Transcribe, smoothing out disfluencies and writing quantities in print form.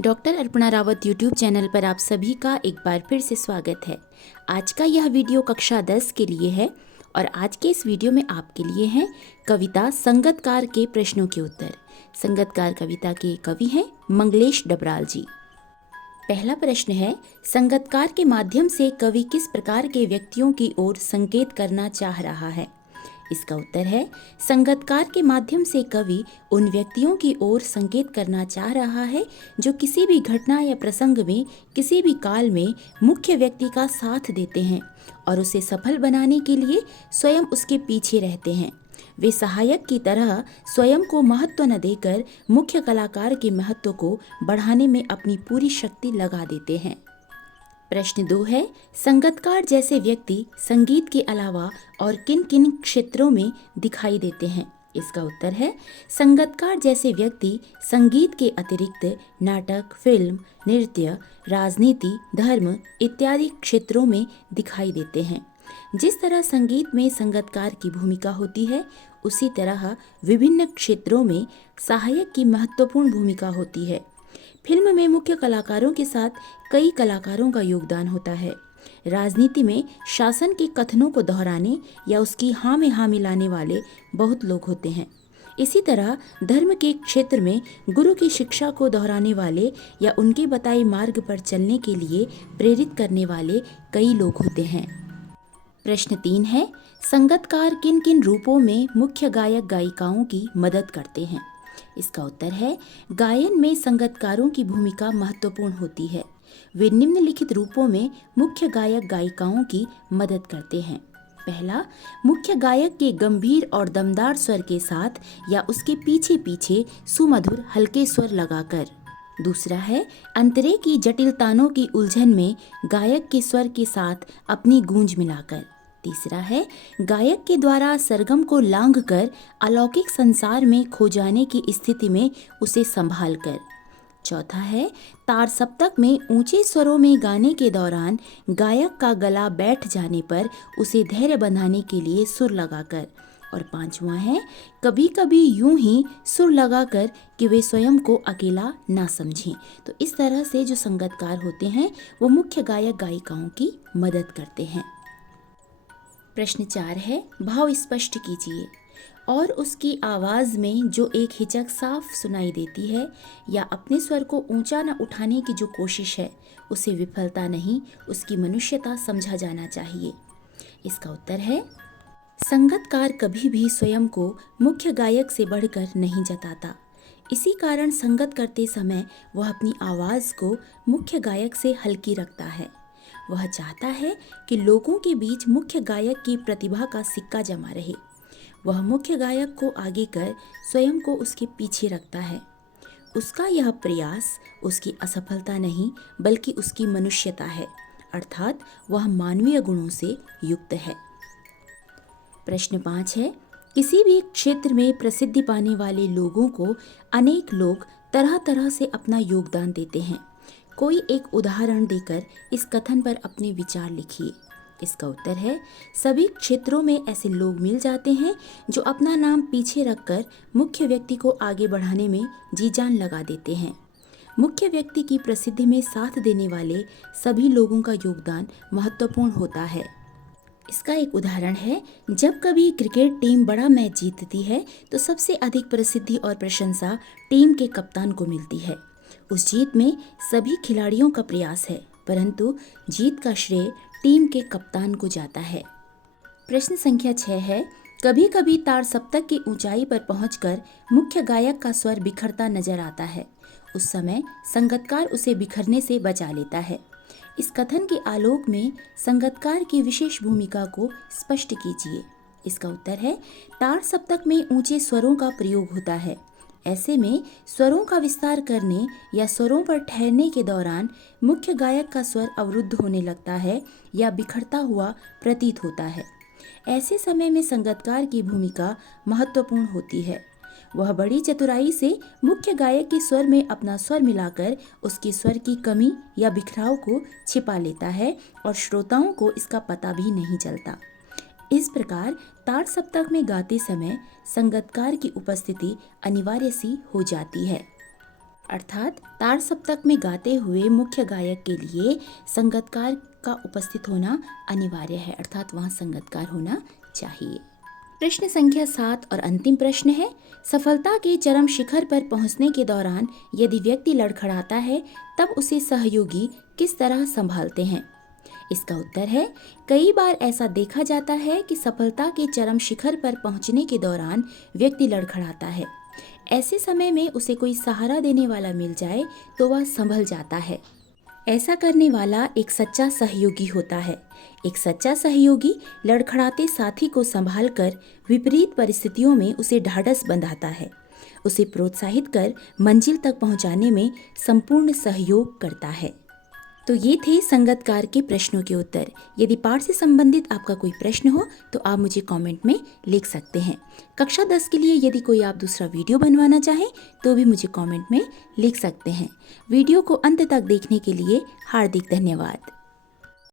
Doctor Arpana Rawat YouTube channel पर आप सभी का एक बार फिर से स्वागत है। आज का यह वीडियो कक्षा 10 के लिए है और आज के इस वीडियो में आपके लिए है कविता संगतकार के प्रश्नों के उत्तर। संगतकार कविता के कवि हैं मंगलेश डबराल जी। पहला प्रश्न है, संगतकार के माध्यम से कवि किस प्रकार के व्यक्तियों की ओर संकेत करना चाह रहा है? इसका उत्तर है, संगतकार के माध्यम से कवि उन व्यक्तियों की ओर संकेत करना चाह रहा है जो किसी भी घटना या प्रसंग में किसी भी काल में मुख्य व्यक्ति का साथ देते हैं और उसे सफल बनाने के लिए स्वयं उसके पीछे रहते हैं। वे सहायक की तरह स्वयं को महत्व न देकर मुख्य कलाकार के महत्व को बढ़ाने में अपनी पूरी शक्ति लगा देते हैं। प्रश्न 2 है, संगतकार जैसे व्यक्ति संगीत के अलावा और किन किन क्षेत्रों में दिखाई देते हैं? इसका उत्तर है, संगतकार जैसे व्यक्ति संगीत के अतिरिक्त नाटक, फिल्म, नृत्य, राजनीति, धर्म इत्यादि क्षेत्रों में दिखाई देते हैं। जिस तरह संगीत में संगतकार की भूमिका होती है, उसी तरह विभिन्न क्षेत्रों में सहायक की महत्वपूर्ण भूमिका होती है। फिल्म में मुख्य कलाकारों के साथ कई कलाकारों का योगदान होता है। राजनीति में शासन के कथनों को दोहराने या उसकी हाँ में हाँ मिलाने वाले बहुत लोग होते हैं। इसी तरह धर्म के क्षेत्र में गुरु की शिक्षा को दोहराने वाले या उनके बताए मार्ग पर चलने के लिए प्रेरित करने वाले कई लोग होते हैं। प्रश्न 3 है, संगतकार किन किन रूपों में मुख्य गायक गायिकाओं की मदद करते हैं? इसका उत्तर है, गायन में संगतकारों की भूमिका महत्वपूर्ण होती है। वे निम्नलिखित रूपों में मुख्य गायक गायिकाओं की मदद करते हैं। पहला, मुख्य गायक के गंभीर और दमदार स्वर के साथ या उसके पीछे पीछे सुमधुर हल्के स्वर लगाकर। दूसरा है, अंतरे की जटिल तानों की उलझन में गायक के स्वर के साथ अपनी गूंज मिलाकर। तीसरा है, गायक के द्वारा सरगम को लांघकर अलौकिक संसार में खो जाने की स्थिति में उसे संभाल कर। चौथा है, तार सप्तक में ऊंचे स्वरों में गाने के दौरान गायक का गला बैठ जाने पर उसे धैर्य बंधाने के लिए सुर लगाकर। और पांचवा है, कभी कभी यूं ही सुर लगाकर कि वे स्वयं को अकेला ना समझें। तो इस तरह से जो संगतकार होते हैं वो मुख्य गायक गायिकाओं की मदद करते हैं। प्रश्न 4 है, भाव स्पष्ट कीजिए। और उसकी आवाज़ में जो एक हिचक साफ सुनाई देती है या अपने स्वर को ऊंचा न उठाने की जो कोशिश है, उसे विफलता नहीं, उसकी मनुष्यता समझा जाना चाहिए। इसका उत्तर है, संगतकार कभी भी स्वयं को मुख्य गायक से बढ़कर नहीं जताता। इसी कारण संगत करते समय वह अपनी आवाज़ को मुख्य गायक से हल्की रखता है। वह चाहता है कि लोगों के बीच मुख्य गायक की प्रतिभा का सिक्का जमा रहे। वह मुख्य गायक को आगे कर स्वयं को उसके पीछे रखता है। उसका यह प्रयास उसकी असफलता नहीं बल्कि उसकी मनुष्यता है, अर्थात वह मानवीय गुणों से युक्त है। प्रश्न 5 है, किसी भी क्षेत्र में प्रसिद्धि पाने वाले लोगों को अनेक लोग तरह तरह से अपना योगदान देते हैं। कोई एक उदाहरण देकर इस कथन पर अपने विचार लिखिए। इसका उत्तर है, सभी क्षेत्रों में ऐसे लोग मिल जाते हैं जो अपना नाम पीछे रखकर मुख्य व्यक्ति को आगे बढ़ाने में जी जान लगा देते हैं। मुख्य व्यक्ति की प्रसिद्धि में साथ देने वाले सभी लोगों का योगदान महत्वपूर्ण होता है। इसका एक उदाहरण है, जब कभी क्रिकेट टीम बड़ा मैच जीतती है तो सबसे अधिक प्रसिद्धि और प्रशंसा टीम के कप्तान को मिलती है। उस जीत में सभी खिलाड़ियों का प्रयास है, परंतु जीत का श्रेय टीम के कप्तान को जाता है। प्रश्न संख्या 6 है, कभी कभी तार सप्तक की ऊंचाई पर पहुंचकर मुख्य गायक का स्वर बिखरता नजर आता है। उस समय संगतकार उसे बिखरने से बचा लेता है। इस कथन के आलोक में संगतकार की विशेष भूमिका को स्पष्ट कीजिए। इसका उत्तर है, तार सप्तक में ऊंचे स्वरों का प्रयोग होता है। ऐसे में स्वरों का विस्तार करने या स्वरों पर ठहरने के दौरान मुख्य गायक का स्वर अवरुद्ध होने लगता है या बिखरता हुआ प्रतीत होता है। ऐसे समय में संगतकार की भूमिका महत्वपूर्ण होती है। वह बड़ी चतुराई से मुख्य गायक के स्वर में अपना स्वर मिलाकर उसके स्वर की कमी या बिखराव को छिपा लेता है और श्रोताओं को इसका पता भी नहीं चलता। इस प्रकार तार सप्तक में गाते समय संगतकार की उपस्थिति अनिवार्य सी हो जाती है। अर्थात तार सप्तक में गाते हुए मुख्य गायक के लिए संगतकार का उपस्थित होना अनिवार्य है, अर्थात वहाँ संगतकार होना चाहिए। प्रश्न संख्या 7 और अंतिम प्रश्न है, सफलता के चरम शिखर पर पहुंचने के दौरान यदि व्यक्ति लड़खड़ाता है तब उसे सहयोगी किस तरह संभालते हैं? इसका उत्तर है, कई बार ऐसा देखा जाता है कि सफलता के चरम शिखर पर पहुंचने के दौरान व्यक्ति लड़खड़ाता है। ऐसे समय में उसे कोई सहारा देने वाला मिल जाए तो वह संभल जाता है। ऐसा करने वाला एक सच्चा सहयोगी होता है। एक सच्चा सहयोगी लड़खड़ाते साथी को संभालकर विपरीत परिस्थितियों में उसे ढाढ़स बंधाता है, उसे प्रोत्साहित कर मंजिल तक पहुंचाने में संपूर्ण सहयोग करता है। तो ये थे संगतकार के प्रश्नों के उत्तर। यदि पाठ से संबंधित आपका कोई प्रश्न हो तो आप मुझे कमेंट में लिख सकते हैं। कक्षा 10 के लिए यदि कोई आप दूसरा वीडियो बनवाना चाहें तो भी मुझे कमेंट में लिख सकते हैं। वीडियो को अंत तक देखने के लिए हार्दिक धन्यवाद।